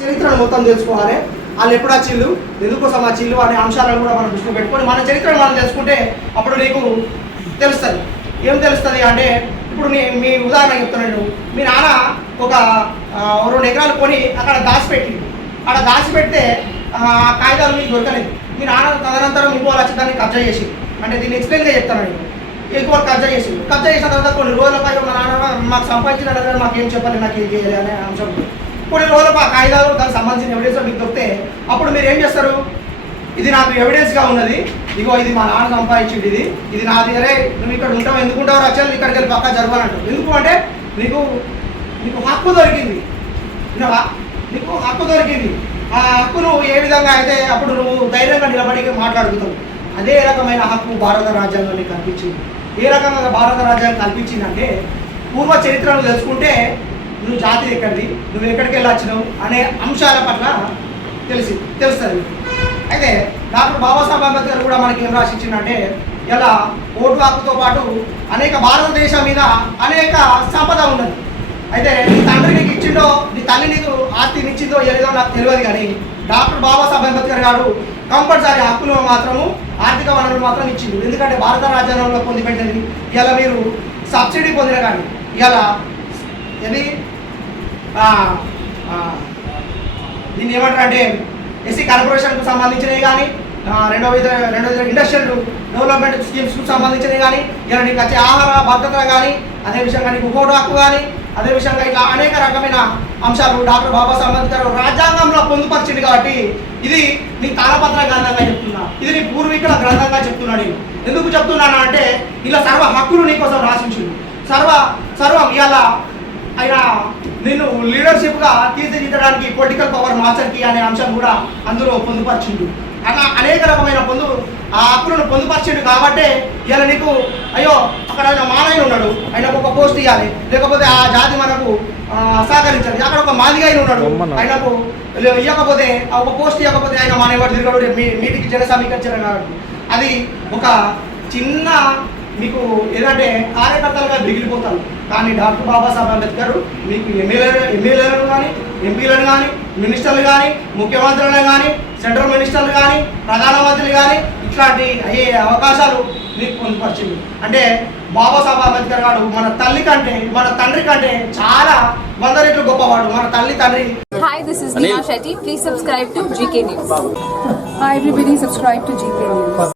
చరిత్రను మొత్తం తెలుసుకోవాలి. వాళ్ళు ఎప్పుడు ఆ ఎందుకోసం ఆ చిల్లు అనే అంశాలను కూడా మనం దృష్టిలో పెట్టుకొని మన చరిత్రను మనం తెలుసుకుంటే అప్పుడు నీకు తెలుస్తుంది. ఏం తెలుస్తుంది అంటే ఇప్పుడు మీ మీ ఉదాహరణ చెప్తున్నాను మీ నాన్న ఒక రెండు ఎకరాలు కొని అక్కడ దాచిపెట్టి అక్కడ దాచిపెడితే కాగితాలు మీకు దొరకలేదు. మీ నాన్న తదనంతరం ఇంకో వచ్చి దాన్ని కబ్జా చేసి అంటే దీన్ని ఎక్స్ప్లెయిన్గా చెప్తాను నేను. ఇంకో కబ్జా చేసి కబ్జా చేసిన తర్వాత కొన్ని రోజుల రోజులపై మా నాన్న మాకు సంపాదించిన మాకు ఏం చెప్పాలి నాకు ఏం చేయాలి అనే అంశం కొన్ని రోజులు ఆ కాగితాలు దానికి సంబంధించిన ఎవిడెన్స్ మీకు దొరికితే అప్పుడు మీరు ఏం చేస్తారు? ఇది నాకు ఎవిడెన్స్గా ఉన్నది. ఇగో ఇది మా నాన్న సంపాదించింది ఇది. ఇది నాది. అరే నువ్వు ఇక్కడ ఉంటావు ఎందుకు ఉంటావు రచనలు ఇక్కడికి వెళ్ళి పక్కా జరగాలంటావు ఎందుకు అంటే నీకు నీకు హక్కు దొరికింది. విన్నావా? నీకు హక్కు దొరికింది. ఆ హక్కును ఏ విధంగా అయితే అప్పుడు నువ్వు ధైర్యంగా నిలబడి మాట్లాడుతావు అదే రకమైన హక్కు భారత రాజ్యాంగంలో నీకు కల్పించింది. ఏ రకంగా భారత రాజ్యాంగం కల్పించిందంటే పూర్వ చరిత్రను తెలుసుకుంటే నువ్వు జాతి ఎక్కడిది? నువ్వు ఎక్కడికి వెళ్ళొచ్చినావు అనే అంశాల పట్ల తెలిసి తెలుస్తుంది. అయితే డాక్టర్ బాబాసాహెబ్ అంబేద్కర్ కూడా మనకి ఏం రాసిచ్చిందంటే ఇలా ఓటు హక్కుతో పాటు అనేక భారతదేశం మీద అనేక సంపద ఉన్నది. అయితే నీ తండ్రి నీకు ఇచ్చిండో నీ తల్లి నీకు ఆస్తి ఇచ్చిందో ఏదో నాకు తెలియదు కానీ డాక్టర్ బాబాసాహెబ్ అంబేద్కర్ గారు కంపల్సరీ హక్కులు మాత్రము ఆర్థిక వనరులు మాత్రం ఇచ్చింది ఎందుకంటే భారత రాజ్యాంగంలో పొందిపెట్టింది ఇలా మీరు సబ్సిడీ పొందిన కానీ ఇలా ఏది? దీన్ని ఏమంటారు అంటే ఎస్సీ కార్పొరేషన్కు సంబంధించినవి కానీ రెండో విధ రెండవ విధ ఇండస్ట్రియల్ డెవలప్మెంట్ స్కీమ్స్కు సంబంధించినవి కానీ ఇలా నీకు వచ్చే ఆహార భద్రత కానీ అదే విషయంగా నీకు ఓటు హక్కు కానీ అదే విషయంగా ఇట్లా అనేక రకమైన అంశాలు డాక్టర్ బాబాసాహెబ్ గారు రాజ్యాంగంలో పొందుపరిచింది కాబట్టి ఇది నీ తాళపత్ర గ్రంథంగా చెప్తున్నా. ఇది నీ పూర్వీకుల గ్రంథంగా చెప్తున్నా నేను. ఎందుకు చెప్తున్నాను అంటే ఇలా సర్వ హక్కులు నీకోసం రాసించిండు. సర్వ సర్వం ఇలా ఆయన నిన్ను లీడర్షిప్గా తీర్చిదిద్దడానికి పొలిటికల్ పవర్ మార్చర్కి అనే అంశం కూడా అందులో పొందుపరిచిండు. అలా అనేక రకమైన పొందు ఆ హక్కులను పొందుపరిచిండు కాబట్టే ఇలా నీకు అయ్యో అక్కడ ఆయన మానయ్య ఉన్నాడు. ఆయనకు ఒక పోస్ట్ ఇవ్వాలి లేకపోతే ఆ జాతి మనకు సహకరించాలి అక్కడ ఒక మాదిగా ఉన్నాడు. ఆయనకు ఇవ్వకపోతే ఆ ఒక పోస్ట్ ఇవ్వకపోతే ఆయన మానేవాడు తిరగడు. మీటికి జన సమీకరించారు అది ఒక చిన్న మీకు ఏదంటే కార్యకర్తలుగా మిగిలిపోతారు కానీ డాక్టర్ బాబాసాహెబ్ అంబేద్కర్ మీకు ఎమ్మెల్యే ఎమ్మెల్యేలను కానీ ఎంపీలను కానీ మినిస్టర్లు కానీ ముఖ్యమంత్రులను కానీ సెంట్రల్ మినిస్టర్లు కానీ ప్రధానమంత్రులు కానీ ఇట్లాంటి అయ్యే అవకాశాలు మీకు పొందుపరిచింది అంటే బాబాసాహెబ్ అంబేద్కర్ గారు మన తల్లి కంటే మన తండ్రి కంటే చాలా వంద రెట్లు గొప్పవాడు మన తల్లి తండ్రి is Neha Shetty. Please subscribe to GK News. Hi everybody, subscribe to GK News.